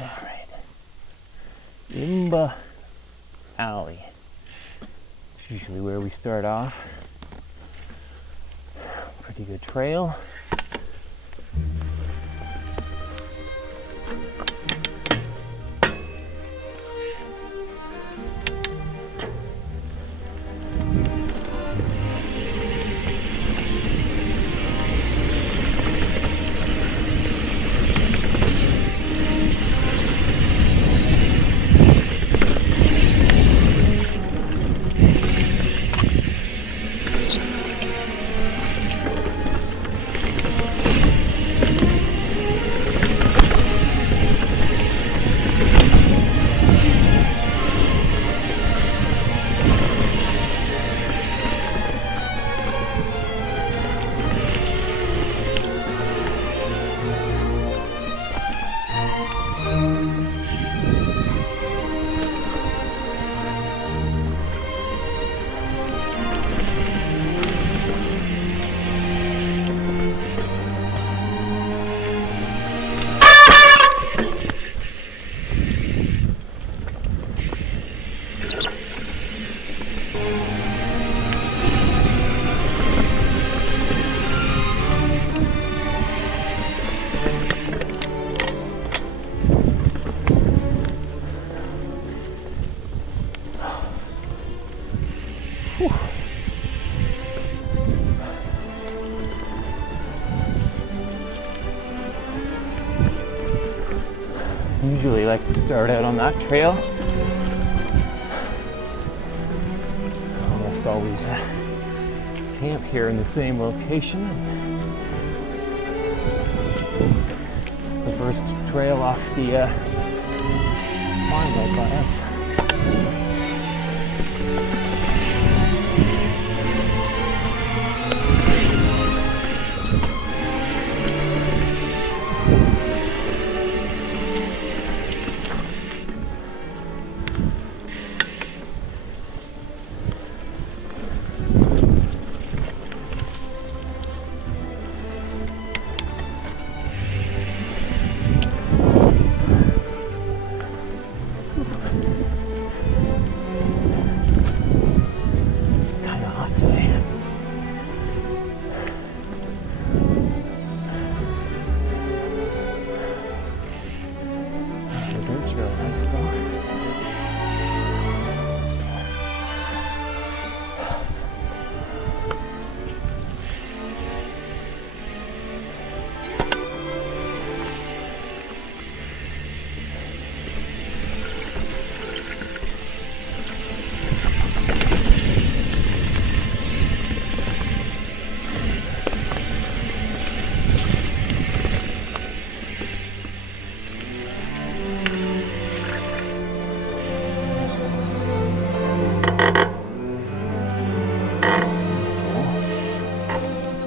Alright. Imba Alley. It's usually where we start off. Pretty good trail. Usually like to start out on that trail. Almost always camp here in the same location. It's the first trail off the farm right by us.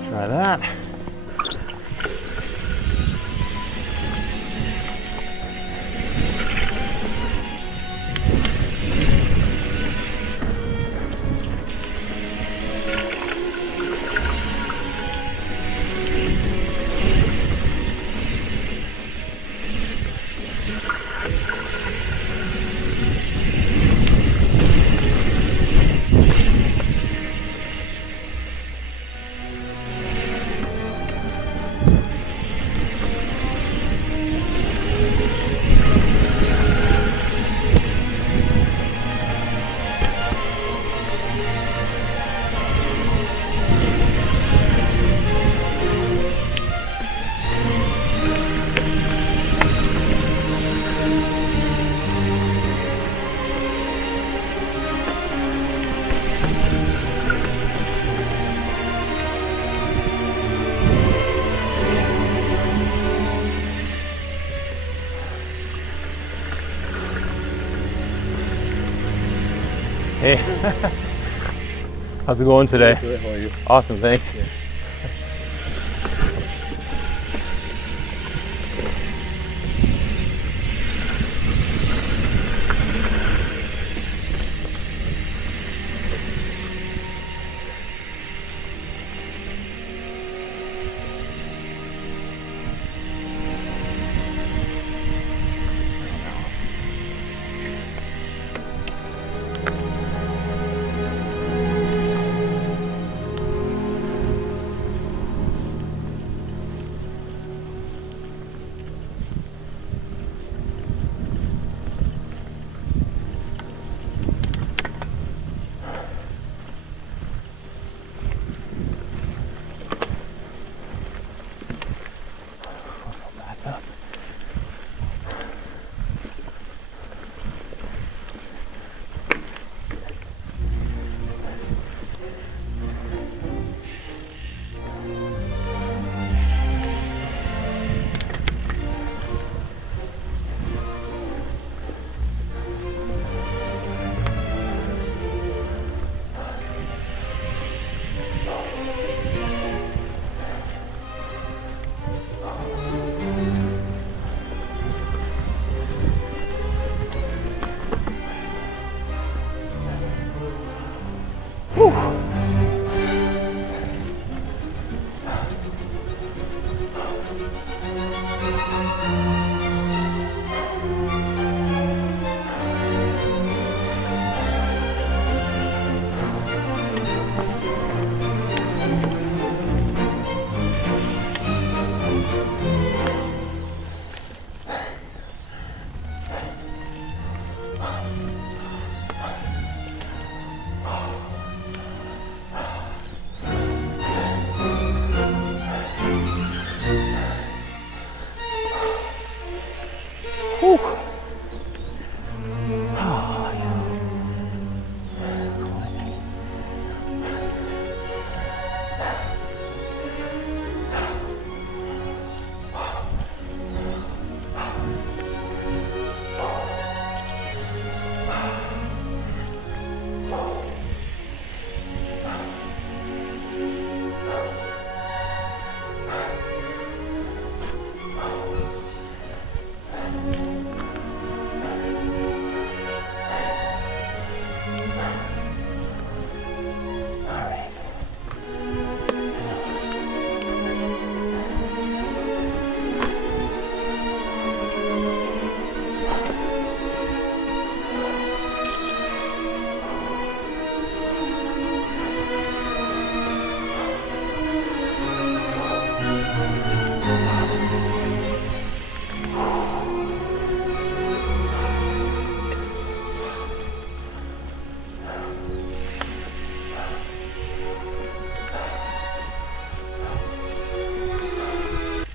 Try that. Hey, how's it going today? Good. How are you? Awesome, thanks. Yeah.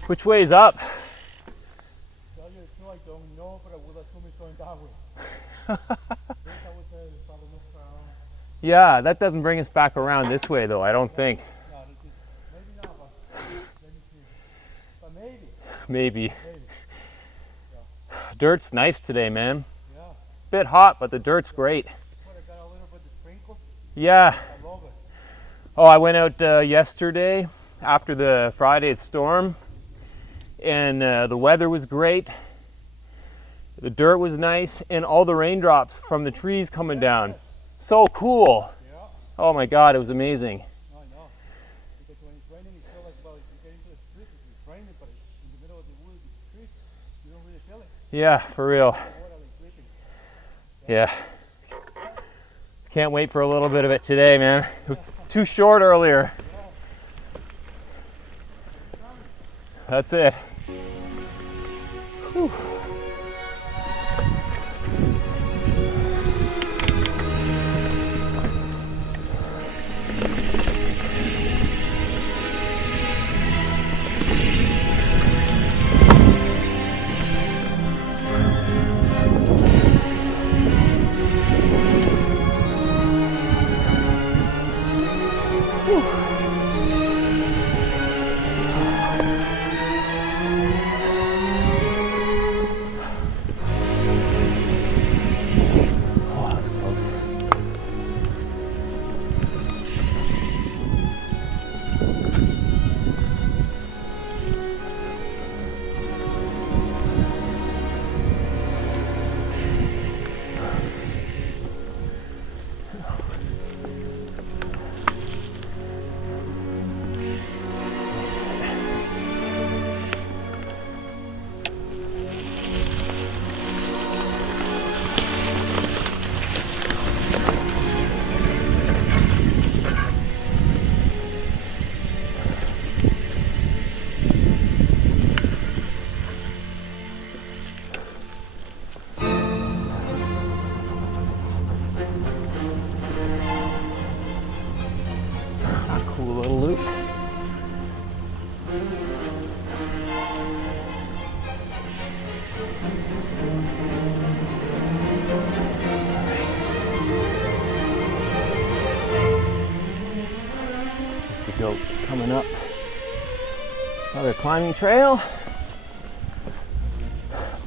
Which way is up? I don't know, but I would assume it's going that way. Yeah, that doesn't bring us back around this way though, I don't think. No, maybe not, but let me see. But Maybe. Yeah. Dirt's nice today, man. Yeah. Bit hot, but the dirt's great. But I got a little bit of sprinkles. Yeah. I love it. Oh, I went out yesterday after the Friday storm, and the weather was great. The dirt was nice, and all the raindrops from the trees coming down. So cool. Yeah. Oh my God, it was amazing. No, I know. Because when it's raining, you feel like, well, you get into the street, it's raining, but in the middle of the woods, the trees, you don't really feel it. Yeah, for real. The water is dripping. Yeah. Can't wait for a little bit of it today, man. It was too short earlier. That's it. Whew. Cool little loop. The goat's coming up. Another climbing trail.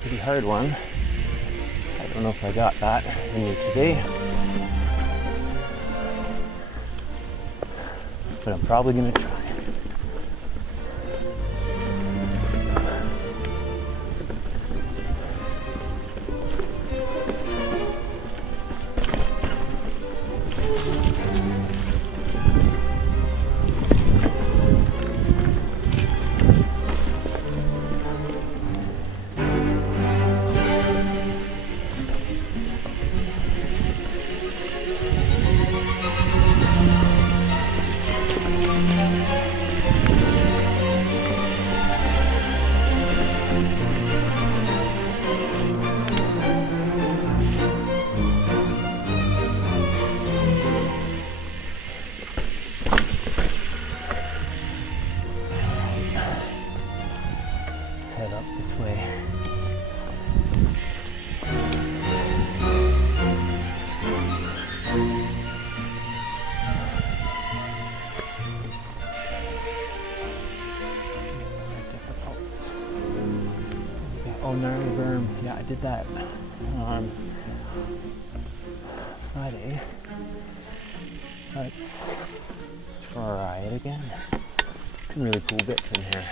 Pretty hard one. I don't know if I got that in me today. But I'm probably gonna try. head up this way. Oh, gnarly berms. Yeah, I did that on Friday. Let's try it again. Some really cool bits in here.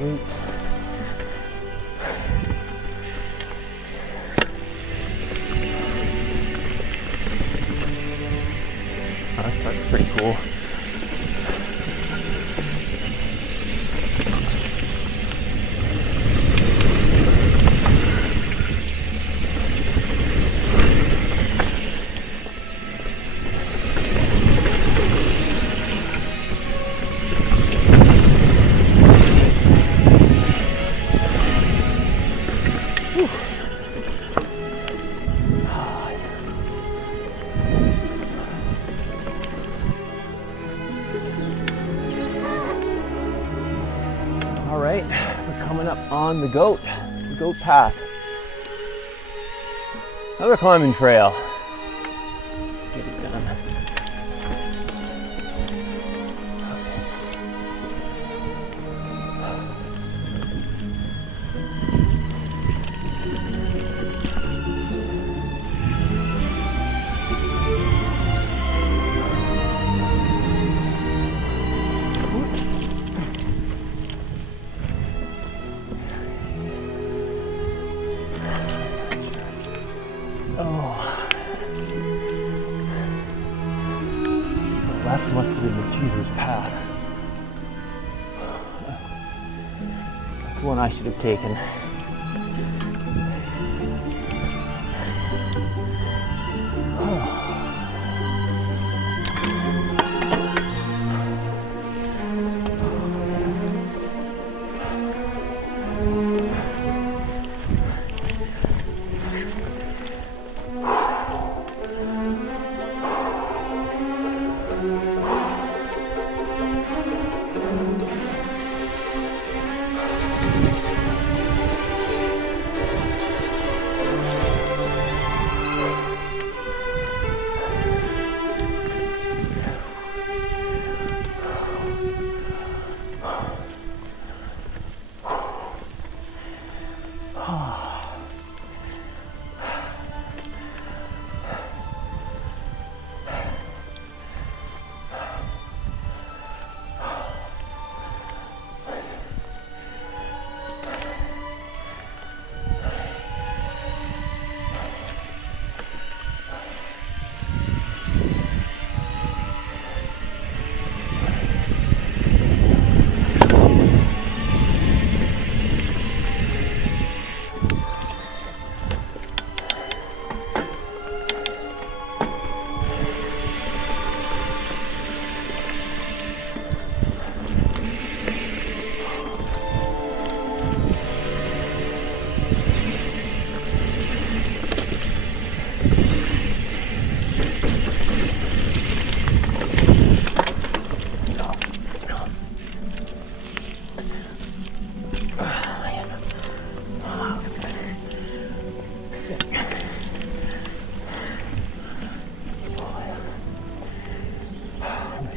Roots. That's pretty cool. All right, we're coming up on the goat path. Another climbing trail. Get it done. Oh. The left must have been the cheater's path. That's the one I should have taken.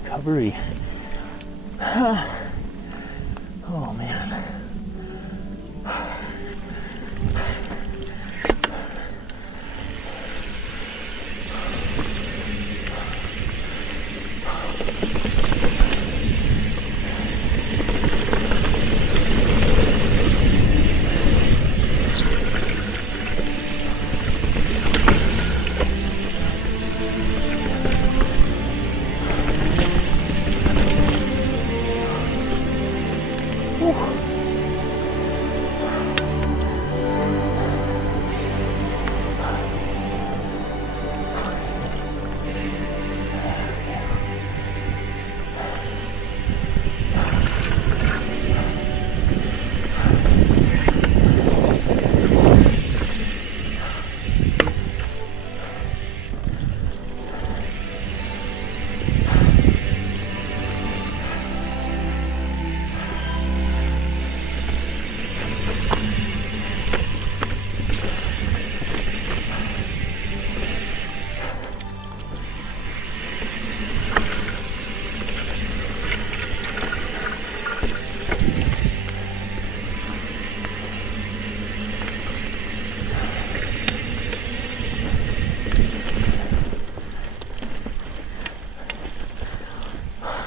Recovery. Oh man.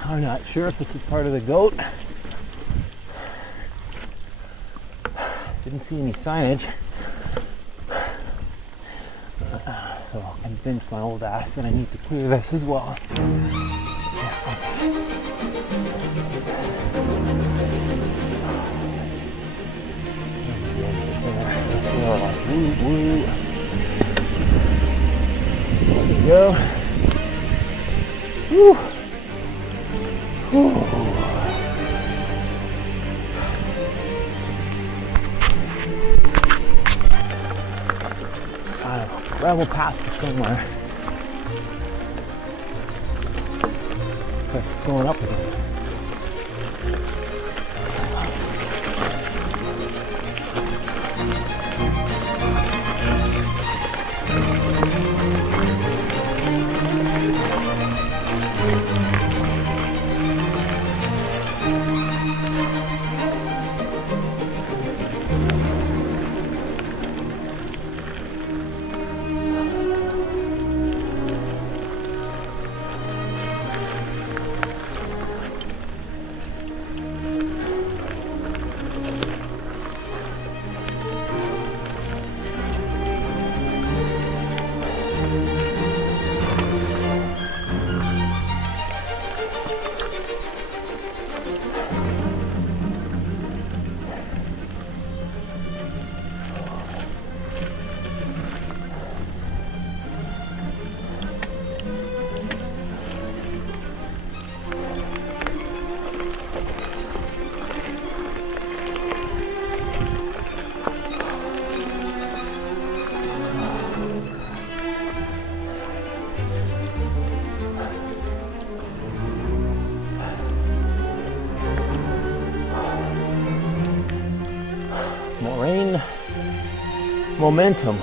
I'm not sure if this is part of the goat. Didn't see any signage. So I'll convince my old ass that I need to clear this as well. Woo, woo. There we go. Woo. Whew. Gravel path to somewhere. It's going up again. momentum.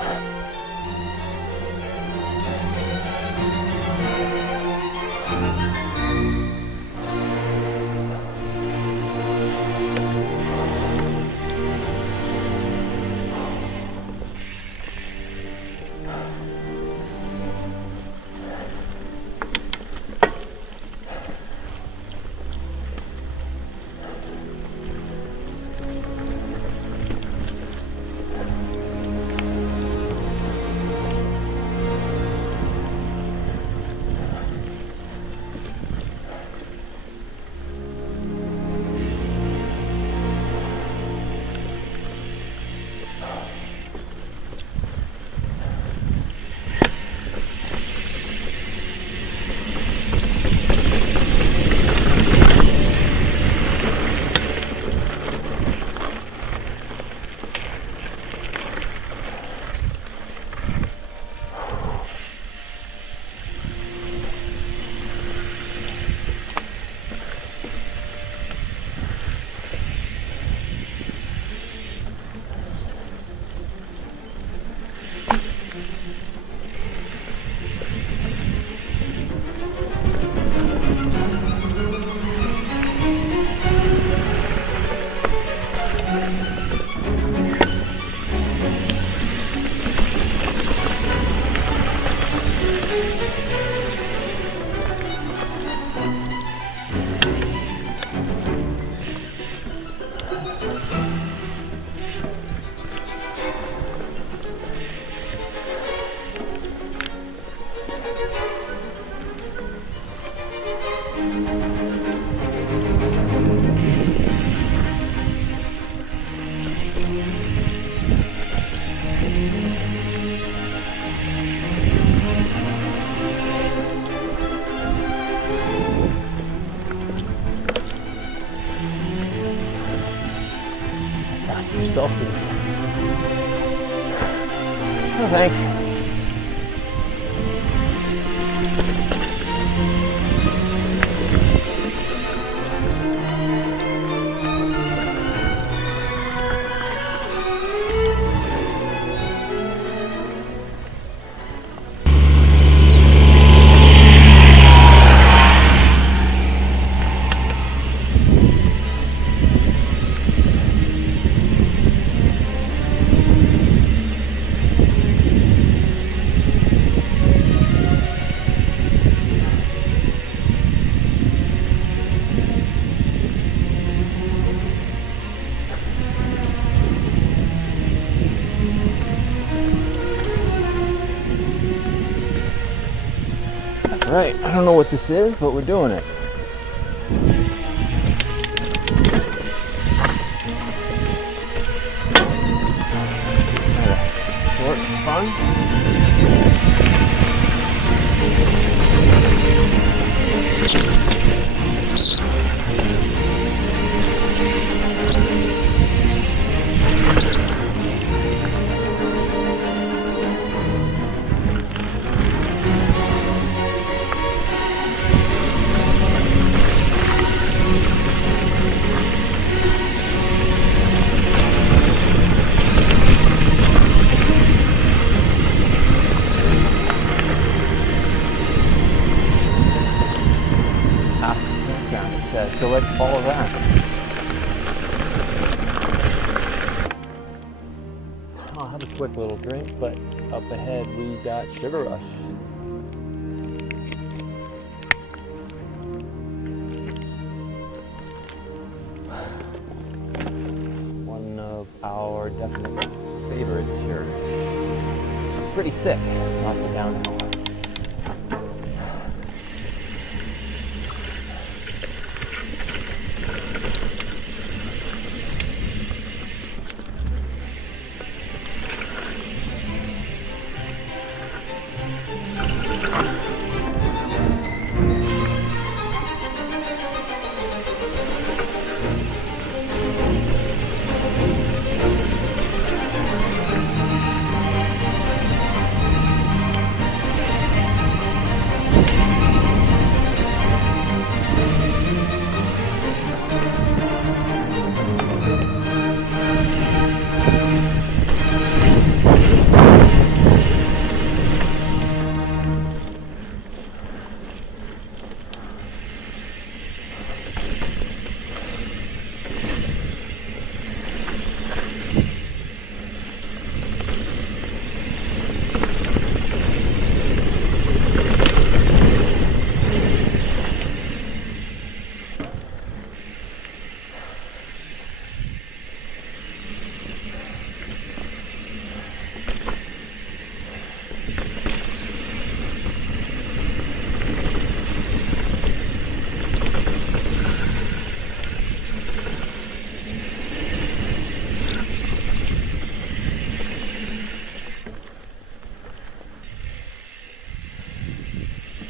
Yourself, please. Oh, thanks. Right, I don't know what this is, but we're doing it. Short and fun. So let's follow that. I'll have a quick little drink, but up ahead we got Sugar Rush. One of our definite favorites here. Pretty sick, lots of downhill.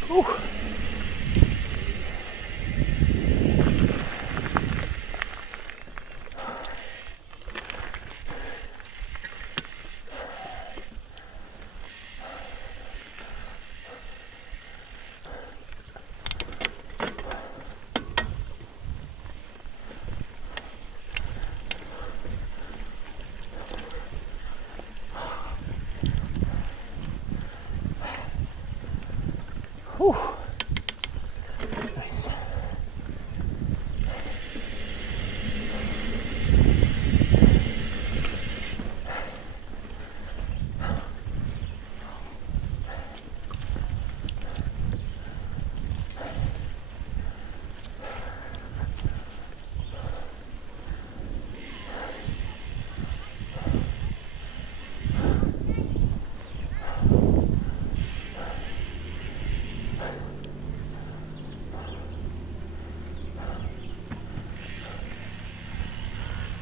Whew. Whew.